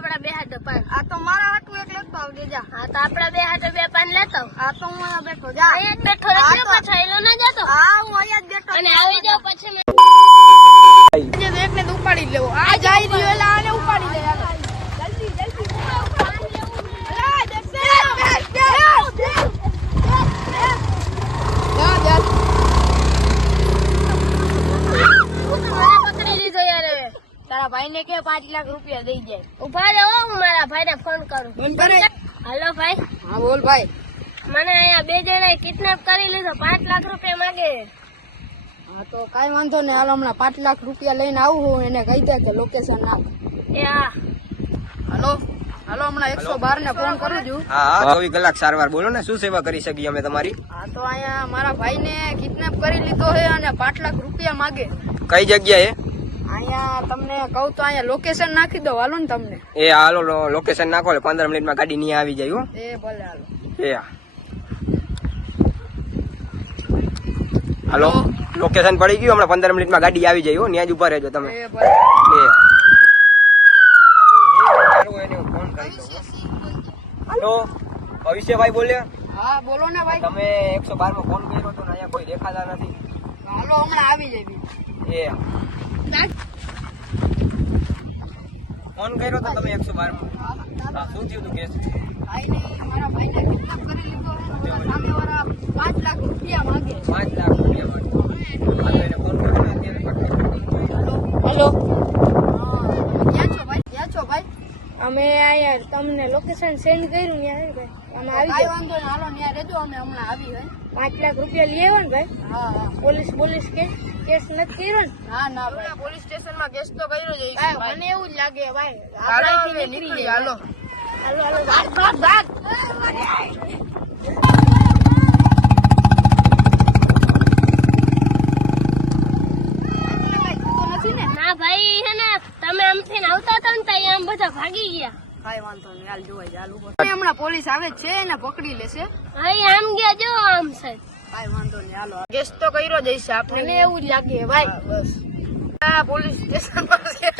આપડા બે હાથે પાન. આ તો મારા હાટું એક લેતો આવજે જા. હા તો આપડા બે હાથે બે પાન લેતો. આ તો હું અહીંયા બેઠો જા. અહીંયા જ બેઠો રહેજો, પાછો એલો ના જતો. હા હું અહીંયા જ બેઠો. અને આવી જાવ પછી મેં જે એકને તો ઉપાડી જ લેવો. આ જાય રહ્યો એટલે આને ઉપાડી લે. હાલો. જલ્દી જલ્દી અલા દેખે. જા જા. પકડી લીધો યાર હવે. તારા ભાઈને કે 5 લાખ રૂપિયા દઈ જાય. ઉભા રહો, હું મારા ભાઈને ફોન કરું. બંધ કરે. હાલો ભાઈ, હા બોલ ભાઈ. મને અહીંયા બે જણાએ કિડનેપ કરી લીધો, 5 લાખ રૂપિયા માંગે. હા તો કાઈ વાંધો નહીં. હાલો હમણાં 5 લાખ રૂપિયા લઈને આવું હું. એને કહી દે કે લોકેશન નાખ. એ હા. હાલો હાલો હમણાં 112 ને ફોન કરું છું. હા 24 કલાક સારવાર. બોલો ને, શું સેવા કરી શકીએ અમે તમારી? હા તો અહીંયા મારા ભાઈને કિડનેપ કરી લીધો છે અને 5 લાખ રૂપિયા માંગે. કઈ જગ્યાએ? અહીંયા તમને કહું તો અહીંયા લોકેશન નાખી દો. હાલો ને તમને. એ હાલો લોકેશન નાખો એટલે 15 મિનિટમાં ગાડી નહીં આવી જાય હો. એ ભલે હાલો. એ હા. હાલો લોકેશન પડી ગયું, હમણાં 15 મિનિટમાં ગાડી આવી જાય હો. ત્યાં જ ઉભા રહેજો તમે. એ ભલે. એ હેલો ભવિષ્યભાઈ બોલ્યા? હા બોલો ને ભાઈ. તમે 112 માં ફોન કર્યો તો ને અહીંયા કોઈ દેખાતા નથી. હાલો હમણાં આવી જાય. એ ફોન કર્યો તો તમે 112 માં? હા શું થયું તું કેસ? ભાઈ નહીં, અમારા ભાઈને કિડનેપ કરી લીધો છે અને સામેવાળા 5 લાખ રૂપિયા માંગે. 5 લાખ રૂપિયા માટે. હા તો એને ફોન કર્યો ને અત્યારે. હેલો. ક્યાં છો ભાઈ? ક્યાં છો ભાઈ? અમે અહીંયા તમને લોકેશન સેન્ડ કર્યું, ત્યાં ભાઈ અમે આવી કાઈ જાવ. વાંધો નહીં. હાલો ત્યાં રહેજો. અમે હમણાં આવી હોય. 5 લાખ રૂપિયા લઈ આવ્યો ને ભાઈ. હા હા. પોલીસ કેસ નથી કર્યો ને? ના ના ભાઈ. પોલીસ સ્ટેશનમાં કેસ તો કર્યો જ છે. ભાઈ મને એવું જ લાગે ભાઈ. હાલો આપણાથી હવે નીકળી નીકળી જાય. હાલો. હાલો હાલો, ભાગ ભાગ ભાગ. ના ભાઈ હે ને, તમે આમથી આવતા હતા ને ત્યાં આમ બધા ભાગી ગયા. કાઈ વાંધો નહીં. હાલ જોવાય ચાલુ. હમણાં પોલીસ આવે જ છે એને પકડી લેશે. અહીં આમ ગયા જો આમ સાહેબ. કાઈ વાંધો નહીં. હાલો કેસ તો કર્યો જ છે આપણે. મને એવું જ લાગે ભાઈ. બસ. આ પોલીસ સ્ટેશનમાં છે.